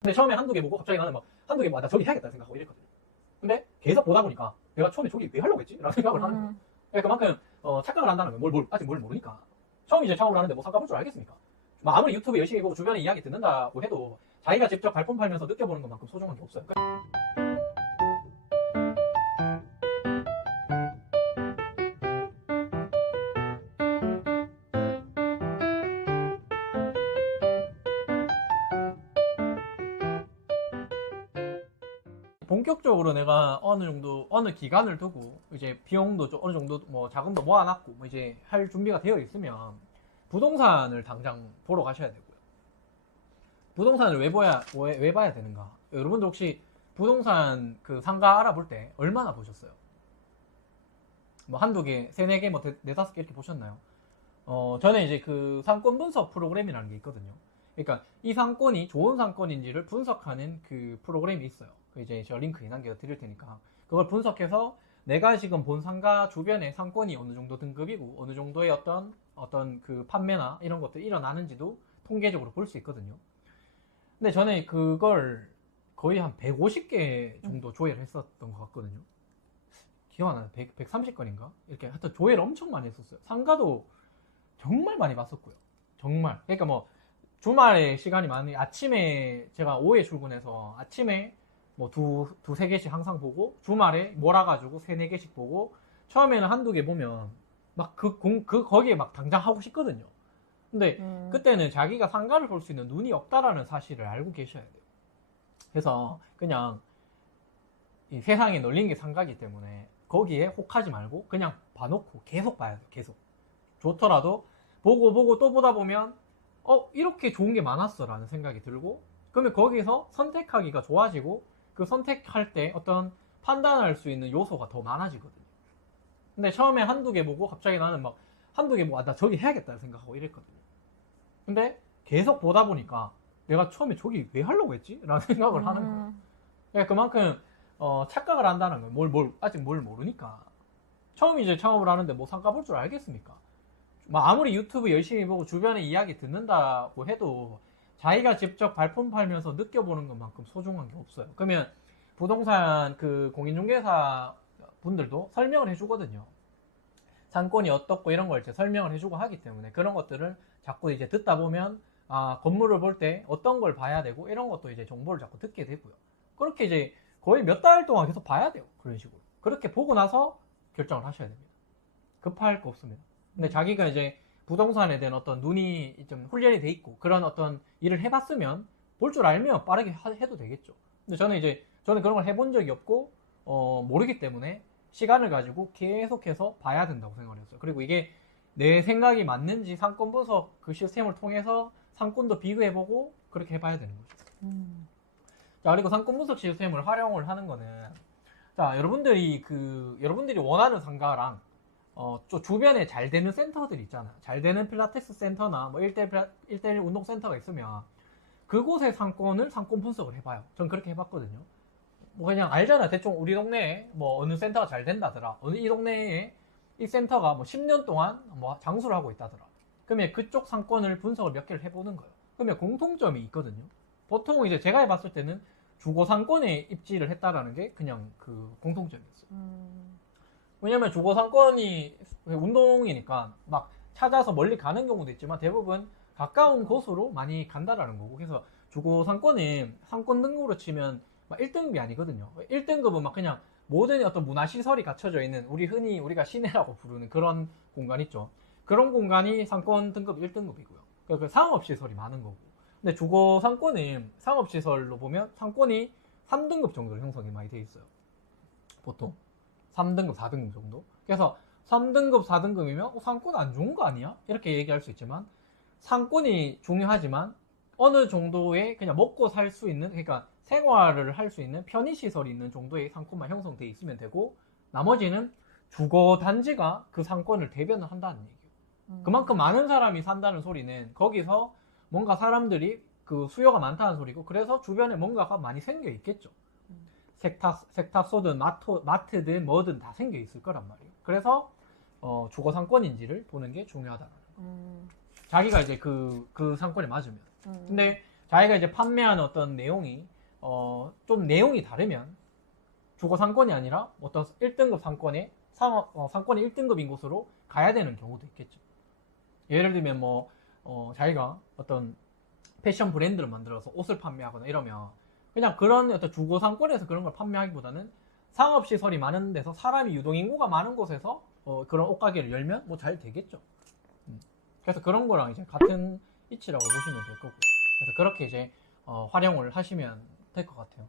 근데 처음에 한두 개 보고 갑자기 나는 막 한두 개 뭐, 나 저기 해야겠다 생각하고 이랬거든요. 근데 계속 보다 보니까 내가 처음에 저기 왜 하려고 했지? 라는 생각을 하는 거예요. 그러니까 그만큼 착각을 한다는 거예요. 아직 뭘 모르니까. 처음 이제 창업을 하는데 뭐 상가 볼 줄 알겠습니까? 뭐 아무리 유튜브 열심히 보고 주변에 이야기 듣는다고 해도 자기가 직접 발품 팔면서 느껴보는 것만큼 소중한 게 없어요. 본격적으로 내가 어느 기간을 두고 이제 비용도 좀 어느 정도 뭐 자금도 모아놨고 뭐 이제 할 준비가 되어 있으면 부동산을 당장 보러 가셔야 되고요. 부동산을 왜 봐야 되는가? 여러분들 혹시 부동산 그 상가 알아볼 때 얼마나 보셨어요? 뭐 한두 개, 세네 개, 뭐 네다섯 개 이렇게 보셨나요? 저는 이제 그 상권 분석 프로그램이라는 게 있거든요. 그러니까 이 상권이 좋은 상권인지를 분석하는 그 프로그램이 있어요. 그 이제 제가 링크 남겨 드릴 테니까 그걸 분석해서 내가 지금 본 상가 주변의 상권이 어느 정도 등급이고 어느 정도의 어떤 그 판매나 이런 것들이 일어나는지도 통계적으로 볼 수 있거든요. 근데 저는 그걸 거의 한 150개 정도 조회를 했었던 것 같거든요. 기억 안 나요. 130건인가? 이렇게 하여튼 조회를 엄청 많이 했었어요. 상가도 정말 많이 봤었고요. 정말. 그러니까 뭐 주말에 시간이 많으니 아침에 제가 오후에 출근해서 아침에 뭐 두세 개씩 항상 보고 주말에 몰아가지고 세네 개씩 보고 처음에는 한두 개 보면 막 거기에 막 당장 하고 싶거든요. 근데 그때는 자기가 상가를 볼 수 있는 눈이 없다라는 사실을 알고 계셔야 돼요. 그래서 그냥 이 세상에 널린 게 상가이기 때문에 거기에 혹하지 말고 그냥 봐놓고 계속 봐야 돼요. 계속. 좋더라도 보고 또 보다 보면 이렇게 좋은 게 많았어 라는 생각이 들고 그러면 거기서 선택하기가 좋아지고 그 선택할 때 어떤 판단할 수 있는 요소가 더 많아지거든요. 근데 처음에 한두 개 보고 갑자기 나는 막 한두 개 보고 나 저기 해야겠다 생각하고 이랬거든요. 근데 계속 보다 보니까 내가 처음에 저기 왜 하려고 했지? 라는 생각을 하는 거예요. 그러니까 그만큼 착각을 한다는 거예요. 아직 뭘 모르니까. 처음 이제 창업을 하는데 뭐 상가 볼 줄 알겠습니까? 뭐 아무리 유튜브 열심히 보고 주변에 이야기 듣는다고 해도 자기가 직접 발품 팔면서 느껴보는 것만큼 소중한 게 없어요. 그러면 부동산 그 공인중개사 분들도 설명을 해주거든요. 상권이 어떻고 이런 걸 이제 설명을 해주고 하기 때문에 그런 것들을 자꾸 이제 듣다 보면 건물을 볼 때 어떤 걸 봐야 되고 이런 것도 이제 정보를 자꾸 듣게 되고요. 그렇게 이제 거의 몇 달 동안 계속 봐야 돼요. 그런 식으로. 그렇게 보고 나서 결정을 하셔야 됩니다. 급할 거 없습니다. 근데 자기가 이제 부동산에 대한 어떤 눈이 좀 훈련이 돼 있고 그런 어떤 일을 해봤으면 볼 줄 알면 빠르게 해도 되겠죠. 근데 저는 그런 걸 해본 적이 없고 모르기 때문에 시간을 가지고 계속해서 봐야 된다고 생각을 했어요. 그리고 이게 내 생각이 맞는지 상권 분석 그 시스템을 통해서 상권도 비교해보고 그렇게 해봐야 되는 거죠. 자, 그리고 상권 분석 시스템을 활용을 하는 거는 자, 여러분들이 원하는 상가랑 주변에 잘 되는 센터들 있잖아. 잘 되는 필라테스 센터나 뭐 1대1 운동센터가 있으면 그곳의 상권 분석을 해봐요. 전 그렇게 해봤거든요. 뭐 그냥 알잖아. 대충 우리 동네에 뭐 어느 센터가 잘 된다더라. 이 동네에 이 센터가 뭐 10년 동안 뭐 장수를 하고 있다더라. 그러면 그쪽 상권을 분석을 몇 개를 해보는 거예요. 그러면 공통점이 있거든요. 보통 이제 제가 해봤을 때는 주거 상권에 입지를 했다라는 게 그냥 그 공통점이었어요. 왜냐면 주거 상권이 운동이니까 막 찾아서 멀리 가는 경우도 있지만 대부분 가까운 곳으로 많이 간다라는 거고 그래서 주거 상권은 상권 등급으로 치면 막 1등급이 아니거든요. 1등급은 막 그냥 모든 어떤 문화시설이 갖춰져 있는 흔히 우리가 시내라고 부르는 그런 공간 있죠. 그런 공간이 상권 등급 1등급이고요. 그러니까 상업시설이 많은 거고. 근데 주거 상권은 상업시설로 보면 상권이 3등급 정도 형성이 많이 돼 있어요. 보통. 3등급, 4등급 정도. 그래서 3등급, 4등급이면 상권 안 좋은 거 아니야? 이렇게 얘기할 수 있지만 상권이 중요하지만 어느 정도의 그냥 먹고 살 수 있는 그러니까 생활을 할 수 있는 편의시설이 있는 정도의 상권만 형성돼 있으면 되고 나머지는 주거 단지가 그 상권을 대변을 한다는 얘기예요. 그만큼 많은 사람이 산다는 소리는 거기서 뭔가 사람들이 그 수요가 많다는 소리고 그래서 주변에 뭔가가 많이 생겨 있겠죠. 세탁소든 마트든 뭐든 다 생겨 있을 거란 말이에요. 그래서 주거 상권인지를 보는 게 중요하다는 거예요. 자기가 이제 그 상권에 맞으면. 근데 자기가 이제 판매하는 어떤 내용이 좀 내용이 다르면 주거 상권이 아니라 어떤 1등급 상권에 상권이 1등급인 곳으로 가야 되는 경우도 있겠죠. 예를 들면 뭐 자기가 어떤 패션 브랜드를 만들어서 옷을 판매하거나 이러면 그냥 그런 어떤 주거 상권에서 그런 걸 판매하기보다는 상업시설이 많은 데서 사람이 유동인구가 많은 곳에서 그런 옷가게를 열면 뭐 잘 되겠죠. 그래서 그런 거랑 이제 같은 이치라고 보시면 될 거고. 그래서 그렇게 이제 활용을 하시면 될 것 같아요.